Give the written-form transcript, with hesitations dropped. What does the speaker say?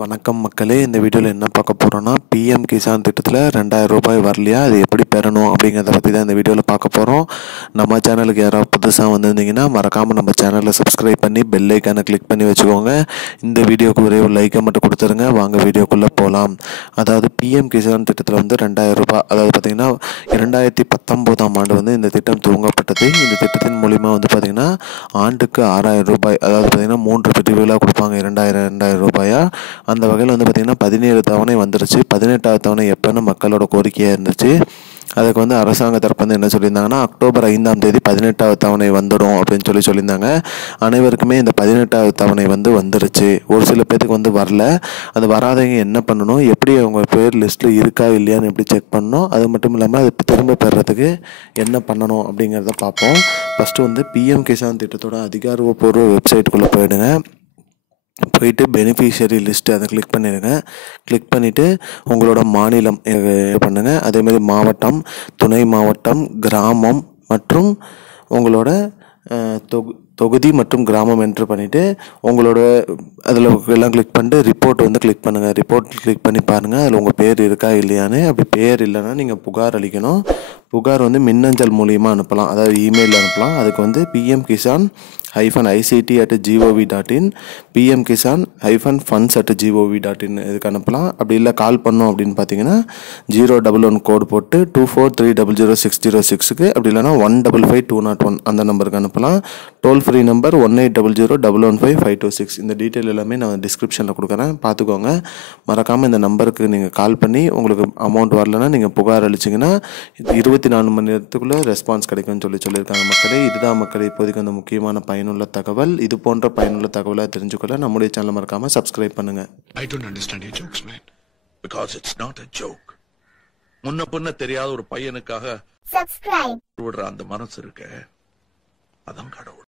வணக்கம் மக்களே, இந்த வீடியோவில் என்ன பார்க்க போகிறோன்னா, பிஎம் கிசான் திட்டத்தில் 2000 ரூபாய் வரலையா, அது எப்படி பெறணும் அப்படிங்கிறத பற்றி தான் இந்த வீடியோவில் பார்க்க போகிறோம். நம்ம சேனலுக்கு யாராவது புதுசாக வந்திருந்தீங்கன்னா மறக்காமல் நம்ம சேனலை சப்ஸ்கிரைப் பண்ணி பெல் ஐக்கானை கிளிக் பண்ணி வச்சுக்கோங்க. இந்த வீடியோக்கு ஒரே ஒரு லைக்கை மட்டும் கொடுத்துருங்க. வாங்க வீடியோக்குள்ளே போகலாம். அதாவது பிஎம் கிசான் திட்டத்தில் 2000 ரூபாய், அதாவது பார்த்திங்கன்னா 2019ஆம் ஆண்டு இந்த திட்டம் துவங்கப்பட்டது. இந்த திட்டத்தின் மூலிமா பார்த்திங்கன்னா ஆண்டுக்கு 6000 ரூபாய், அதாவது பார்த்திங்கன்னா 3 பிரிவுகளாக கொடுப்பாங்க. 2000 ரூபாயா. அந்த வகையில் பார்த்திங்கன்னா 17 தவணை வந்துருச்சு. 18வது தவணை எப்போன்னு மக்களோட கோரிக்கையாக இருந்துச்சு. அதுக்கு அரசாங்க தரப்பு என்ன சொல்லியிருந்தாங்கன்னா, அக்டோபர் 5ஆம் தேதி 18வது தவணை வந்துடும் அப்படின்னு சொல்லியிருந்தாங்க. அனைவருக்குமே இந்த 18வது தவணை வந்துருச்சு. ஒரு சில பேருக்கு வரல. அது வராதவங்க என்ன பண்ணணும், எப்படி அவங்க பேர் லிஸ்ட்டில் இருக்கா இல்லையான்னு எப்படி செக் பண்ணணும், அது மட்டும் இல்லாமல் அது திரும்ப பெறத்துக்கு என்ன பண்ணணும் அப்படிங்கிறத பார்ப்போம். ஃபஸ்ட்டு பிஎம் கிசான் திட்டத்தோட அதிகாரப்பூர்வ வெப்சைட்டுக்குள்ளே போயிட்டு பெனிஃபிஷியரி லிஸ்ட்டு அதை கிளிக் பண்ணிடுங்க. கிளிக் பண்ணிவிட்டு உங்களோட மாநிலம் பண்ணுங்கள். அதேமாதிரி மாவட்டம், துணை மாவட்டம், கிராமம் மற்றும் உங்களோட தொகுதி மற்றும் கிராமம் என்ட்ரு பண்ணிவிட்டு உங்களோட அதில் எல்லாம் கிளிக் பண்ணிட்டு ரிப்போர்ட் கிளிக் பண்ணுங்கள். ரிப்போர்ட் கிளிக் பண்ணி பாருங்கள் அதில் உங்கள் பேர் இருக்கா இல்லையான்னு. அப்படி பேர் இல்லைன்னா நீங்கள் புகார் அளிக்கணும். புகார் மின்னஞ்சல் மூலியமாக அனுப்பலாம், அதாவது இமெயிலில் அனுப்பலாம். அதுக்கு pm-ict@gov.in, pm-funds@gov.in இதுக்கு அனுப்பலாம். அப்படி இல்லை கால் பண்ணோம் அப்படின்னு பார்த்தீங்கன்னா 011 கோடு போட்டு 24300606க்கு, அப்படி இல்லைனா 155201 அந்த நம்பருக்கு அனுப்பலாம். Toll free number 1800115526. இந்த டீட்டெயில் எல்லாமே நான் டிஸ்கிரிப்ஷனில் கொடுக்குறேன், பார்த்துக்கோங்க. மறக்காமல் இந்த நம்பருக்கு நீங்கள் கால் பண்ணி உங்களுக்கு அமௌண்ட் வரலன்னா நீங்கள் புகார் அளிச்சிங்கன்னா 24 மணி நேரத்துக்குள்ளே ரெஸ்பான்ஸ் கிடைக்கும்னு சொல்லியிருக்காங்க. மக்களே, இதுதான் மக்களே இப்போதைக்கு அந்த முக்கியமான பயனுள்ள தகவல். இது போன்ற பயனுள்ள தகவலை தெரிஞ்சுக்கொள்ள நம்முடைய சேனல் மறக்காமல் சப்ஸ்கிரைப் பண்ணுங்கள். I don't understand your jokes, man. Because it's not a joke. முன்ன பின்ன தெரியாத ஒரு பையனுக்காக சப்ஸ்கிரைப் விடுற அந்த மனசு இருக்க, அதான் கடவுள்.